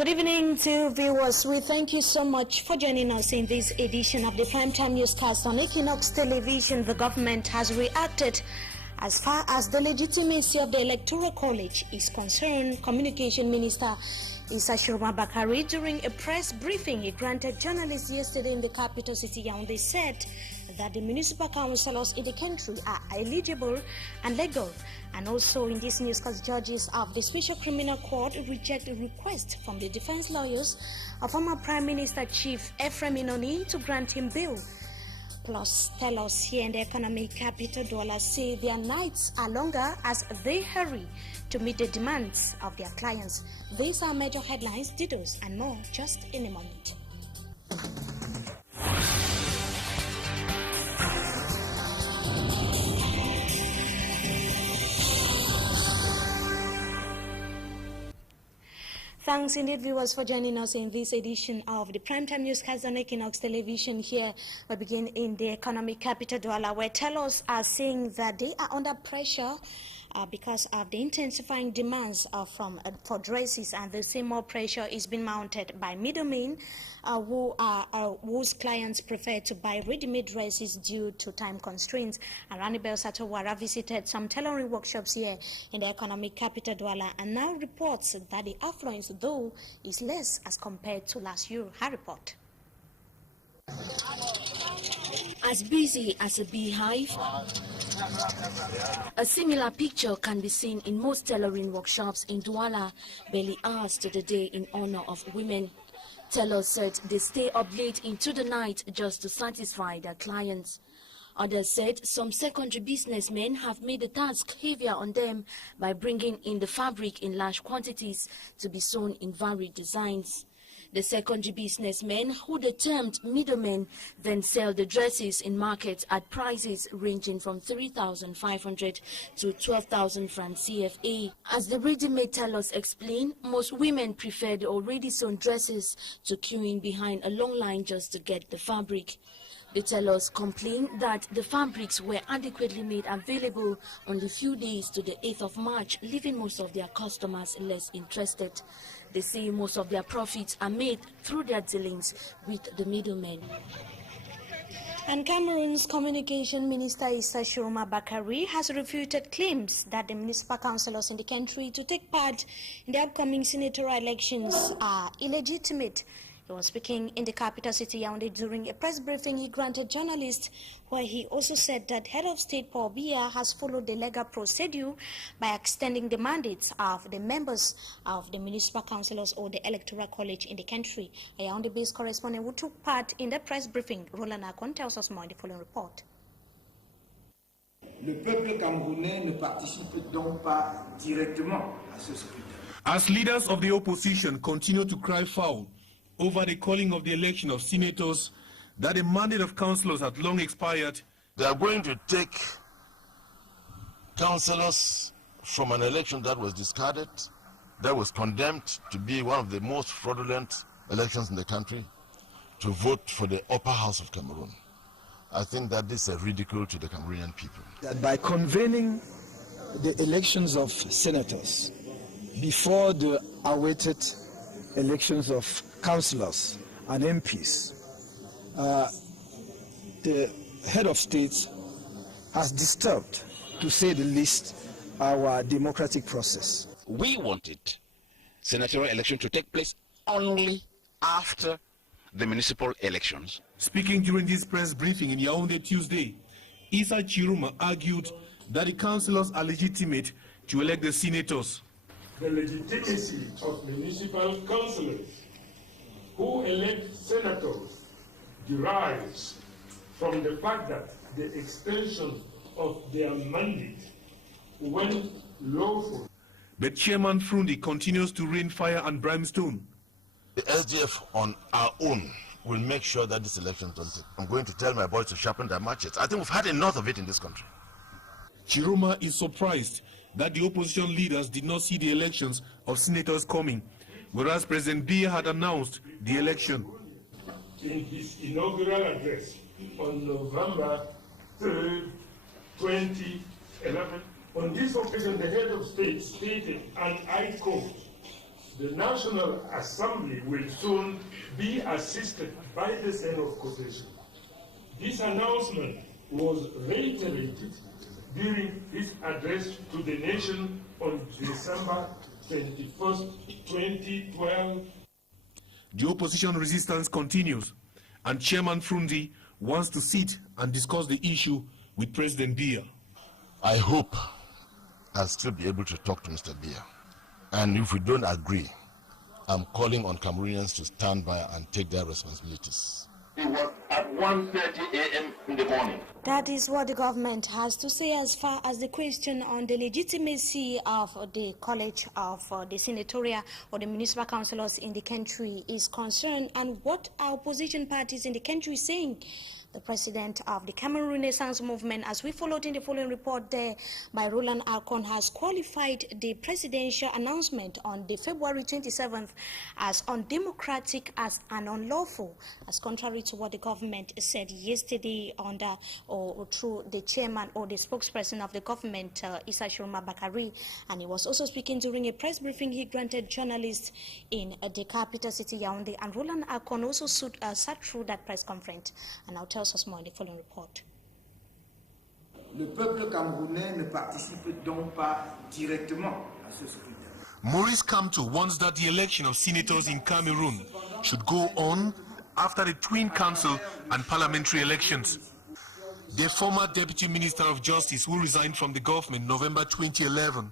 Good evening to viewers. We thank you so much for joining us in this edition of the Primetime Newscast on Equinox Television. The government has reacted as far as the legitimacy of the Electoral College is concerned. Communication Minister Issa Shiroma Bakari, during a press briefing he granted journalists yesterday in the capital city, Yaoundé, said that the municipal councillors in the country are eligible and legal. And also in this newscast, judges of the Special Criminal Court reject a request from the defense lawyers of former Prime Minister Chief Ephraim Inoni to grant him bail. Plus, tell us here in the economic capital, Douala say their nights are longer as they hurry to meet the demands of their clients. These are major headlines, details and more just in a moment. Thanks indeed, viewers, for joining us in this edition of the Primetime Newscast on Equinox Television. Here we begin in the economic capital, Douala, where tellers are saying that they are under pressure because of the intensifying demands for dresses, and the same more pressure is being mounted by middlemen whose clients prefer to buy ready-made dresses due to time constraints. And Ranibel Satowara visited some tailoring workshops here in the economic capital, Douala, and now reports that the affluence, though, is less as compared to last year. Her report. As busy as a beehive, a similar picture can be seen in most tailoring workshops in Douala, barely hours to the day in honor of women. Tailors said they stay up late into the night just to satisfy their clients. Others said some secondary businessmen have made the task heavier on them by bringing in the fabric in large quantities to be sewn in varied designs. The secondary businessmen, who they termed middlemen, then sell the dresses in markets at prices ranging from 3,500 to 12,000 francs CFA. As the ready-made tailors explain, most women prefer the already sewn dresses to queuing behind a long line just to get the fabric. The tailors complain that the fabrics were adequately made available only a few days to the 8th of March, leaving most of their customers less interested. They say most of their profits are made through their dealings with the middlemen. And Cameroon's Communication Minister Issa Shiroma Bakari has refuted claims that the municipal councillors in the country to take part in the upcoming senatorial elections are illegitimate. He was speaking in the capital city, Yaoundé, during a press briefing he granted journalists, where he also said that Head of State Paul Biya has followed the legal procedure by extending the mandates of the members of the municipal councillors or the electoral college in the country. A Yaoundé-based correspondent who took part in the press briefing, Roland Akon, tells us more in the following report. Le peuple camerounais ne participe donc pas directement à ce scrutin. As leaders of the opposition continue to cry foul over the calling of the election of senators, that the mandate of councillors had long expired. They are going to take councillors from an election that was discarded, that was condemned to be one of the most fraudulent elections in the country, to vote for the upper house of Cameroon. I think that this is a ridicule to the Cameroonian people. That by convening the elections of senators before the awaited elections of councillors and MPs, the head of state has disturbed, to say the least, our democratic process. We wanted senatorial election to take place only after the municipal elections. Speaking during this press briefing in Yaoundé Tuesday, Issa Shiroma argued that the councillors are legitimate to elect the senators. The legitimacy of municipal councillors who elect senators derives from the fact that the extension of their mandate, when lawful. But Chairman Frundi continues to rain fire and brimstone. The SDF on our own will make sure that this election don't take. I'm going to tell my boys to sharpen their matches. I think we've had enough of it in this country. Shiroma is surprised that the opposition leaders did not see the elections of senators coming, whereas President Biya had announced the election. In his inaugural address on November 3rd, 2011, on this occasion the head of state stated, and I quote, The National Assembly will soon be assisted by this end of quotation. This announcement was reiterated during his address to the nation on December 21st, 2012. The opposition resistance continues, and Chairman Frundi wants to sit and discuss the issue with President Biya. I hope I'll still be able to talk to Mr. Biya. And if we don't agree, I'm calling on Cameroonians to stand by and take their responsibilities. It was at 1:30 a.m. in the morning. That is what the government has to say as far as the question on the legitimacy of the college of the senatorial or the municipal councillors in the country is concerned, and what our opposition parties in the country is saying. The president of the Cameroon Renaissance Movement, as we followed in the following report there by Roland Akon, has qualified the presidential announcement on the February 27th as undemocratic as and unlawful, as contrary to what the government said yesterday under or through the chairman or the spokesperson of the government, Issa Shiroma Bakari. And he was also speaking during a press briefing he granted journalists in the capital city, Yaoundé. And Roland Akon also sat through that press conference. And I'll tell us more in the following report. Le peuple camerounais ne participe donc pas directement à ce scrutin. Maurice Kamto wants that the election of senators in Cameroon should go on after the twin council and parliamentary elections. The former Deputy Minister of Justice, who resigned from the government in November 2011,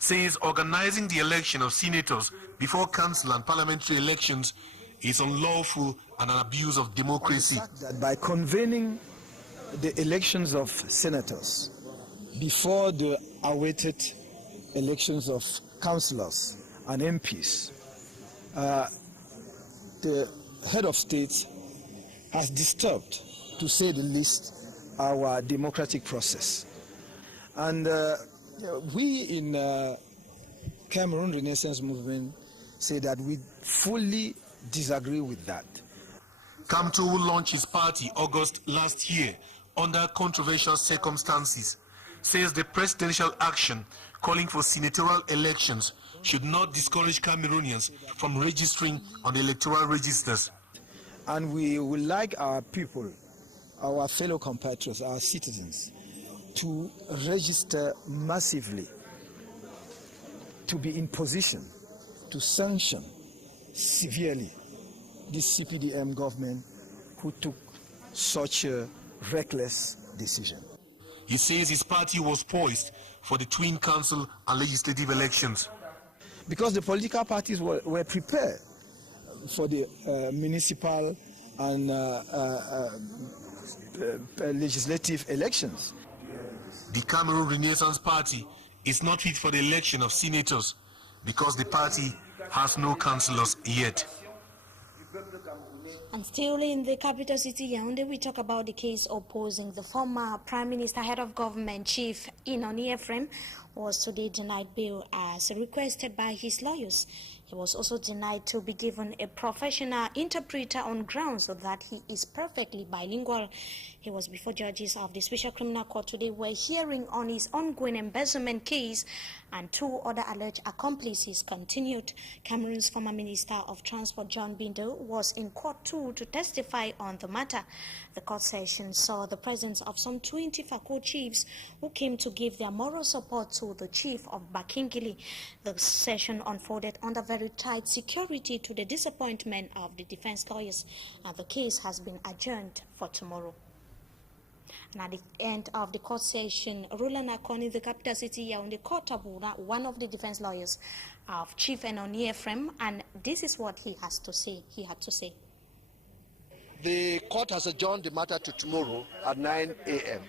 says organizing the election of senators before council and parliamentary elections is unlawful and an abuse of democracy. That by convening the elections of senators before the awaited elections of councillors and MPs, the head of state has disturbed, to say the least, our democratic process. And we in Cameroon Renaissance Movement say that we fully disagree with that. Kamto, who launched his party August last year under controversial circumstances, says the presidential action calling for senatorial elections should not discourage Cameroonians from registering on the electoral registers. And we would like our people, our fellow compatriots, our citizens, to register massively, to be in position to sanction severely this CPDM government who took such a reckless decision. He says his party was poised for the twin council and legislative elections. Because the political parties were prepared for the municipal and legislative elections. The Cameroon Renaissance Party is not fit for the election of senators because the party has no councillors yet. And still in the capital city, Yaoundé, we talk about the case opposing the former Prime Minister, Head of Government, Chief Inoni Ephraim, was today denied bail as requested by his lawyers. He was also denied to be given a professional interpreter on grounds that he is perfectly bilingual. He was before judges of the Special Criminal Court today were hearing on his ongoing embezzlement case, and two other alleged accomplices continued. Cameroon's former Minister of Transport, John Bindo, was in court too to testify on the matter. The court session saw the presence of some 20 Fako chiefs who came to give their moral support to the chief of Bakingili. The session unfolded under very tight security to the disappointment of the defense lawyers, and the case has been adjourned for tomorrow. And at the end of the court session, Roland Akon in the capital city, on the court of one of the defense lawyers of Chief Inoni Ephraim, and this is what he had to say. The court has adjourned the matter to tomorrow at 9 a.m.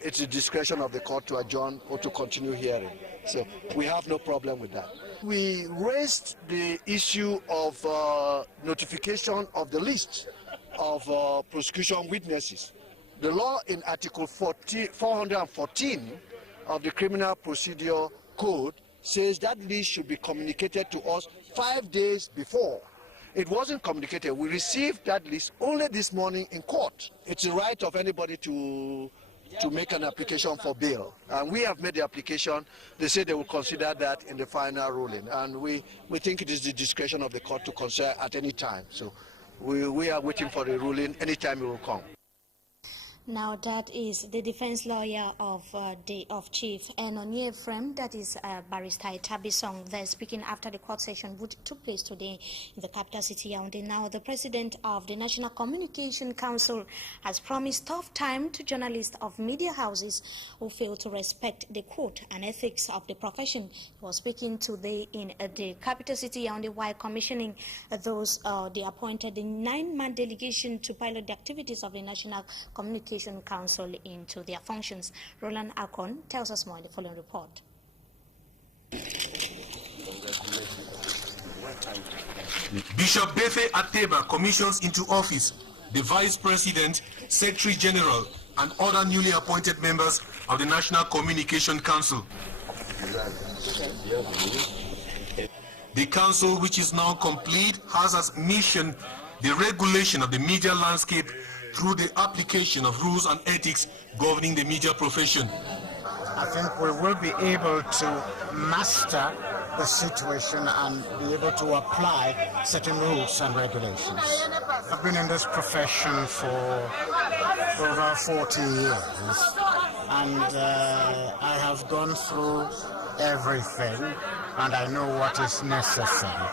It's the discretion of the court to adjourn or to continue hearing. So we have no problem with that. We raised the issue of notification of the list of prosecution witnesses. The law in Article 414 of the Criminal Procedure Code says that list should be communicated to us 5 days before. It wasn't communicated. We received that list only this morning in court. It's the right of anybody to to make an application for bail. And we have made the application. They say they will consider that in the final ruling. And we think it is the discretion of the court to consider at any time. So we are waiting for the ruling. Anytime it will come. Now that is the defense lawyer of Chief Enonye Ephraim, that is Barrister Itabisong, there speaking after the court session which took place today in the capital city Yaoundé. Now the president of the National Communication Council has promised tough time to journalists of media houses who fail to respect the code and ethics of the profession. He was speaking today in the capital city Yaoundé while commissioning those they appointed the 9-man delegation to pilot the activities of the National Communication Council into their functions. Roland Akon tells us more in the following report. Bishop Befe Ateba commissions into office the Vice President, Secretary General, and other newly appointed members of the National Communication Council. The council, which is now complete, has as mission the regulation of the media landscape through the application of rules and ethics governing the media profession. I think we will be able to master the situation and be able to apply certain rules and regulations. I've been in this profession for over 40 years, and I have gone through everything, and I know what is necessary.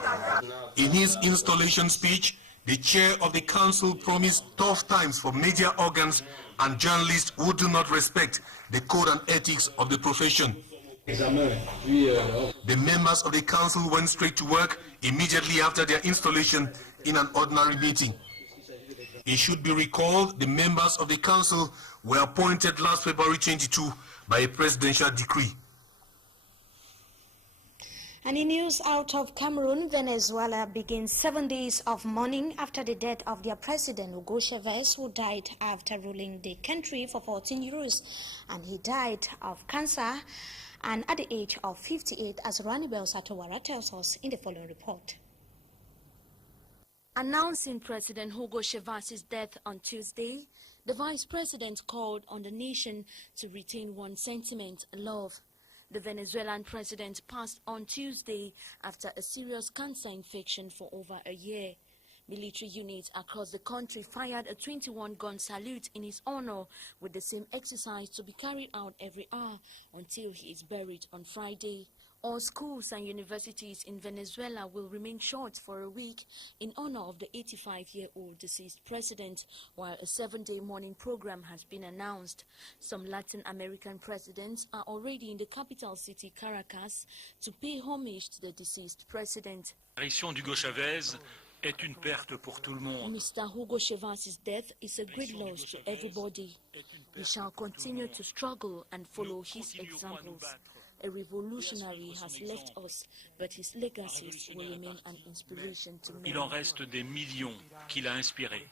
In his installation speech, the chair of the council promised tough times for media organs and journalists who do not respect the code and ethics of the profession. The members of the council went straight to work immediately after their installation in an ordinary meeting. It should be recalled the members of the council were appointed last February 22 by a presidential decree. And in news out of Cameroon, Venezuela begins 7 days of mourning after the death of their president, Hugo Chavez, who died after ruling the country for 14 years. And he died of cancer and at the age of 58, as Ranibel Satowara tells us in the following report. Announcing President Hugo Chavez's death on Tuesday, the vice president called on the nation to retain one sentiment: love. The Venezuelan president passed on Tuesday after a serious cancer infection for over a year. Military units across the country fired a 21-gun salute in his honor, with the same exercise to be carried out every hour until he is buried on Friday. All schools and universities in Venezuela will remain shut for a week in honor of the 85-year-old deceased president, while a 7-day mourning program has been announced. Some Latin American presidents are already in the capital city, Caracas, to pay homage to the deceased president. Disparition d'Hugo Chavez est une perte pour tout le monde. Mr. Hugo Chavez's death is a great loss to everybody. We shall continue to struggle and follow his examples. A revolutionary has left us, but his legacies will remain an inspiration to many. Il en reste des millions qu'il a inspirés.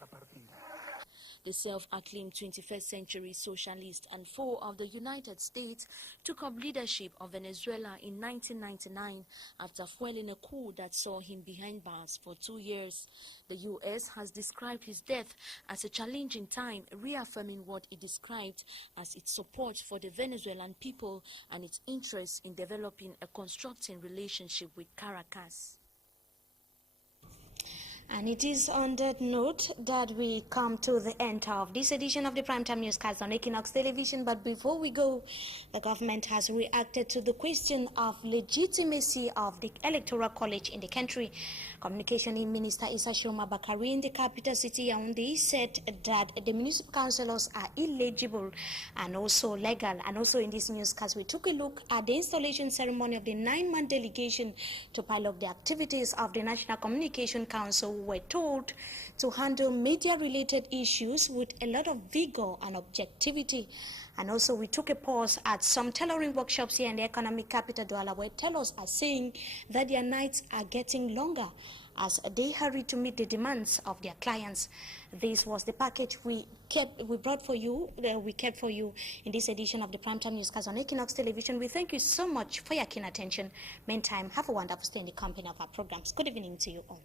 The self-acclaimed 21st century socialist and foe of the United States took up leadership of Venezuela in 1999 after foiling a coup that saw him behind bars for 2 years. The U.S. has described his death as a challenging time, reaffirming what it described as its support for the Venezuelan people and its interest in developing a constructive relationship with Caracas. And it is on that note that we come to the end of this edition of the Primetime Newscast on Equinox Television. But before we go, the government has reacted to the question of legitimacy of the Electoral College in the country. Communication Minister Issa Shoma Bakari in the capital city Yaoundé said that the municipal councillors are illegible and also legal. And also in this newscast, we took a look at the installation ceremony of the 9-man delegation to pilot the activities of the National Communication Council, who were told to handle media-related issues with a lot of vigor and objectivity. And also we took a pause at some tailoring workshops here in the economic capital Douala, where tailors are saying that their nights are getting longer as they hurry to meet the demands of their clients. This was the package we kept for you in this edition of the Primetime Newscast on Equinox Television. We thank you so much for your keen attention. Meantime, have a wonderful stay in the company of our programs. Good evening to you all.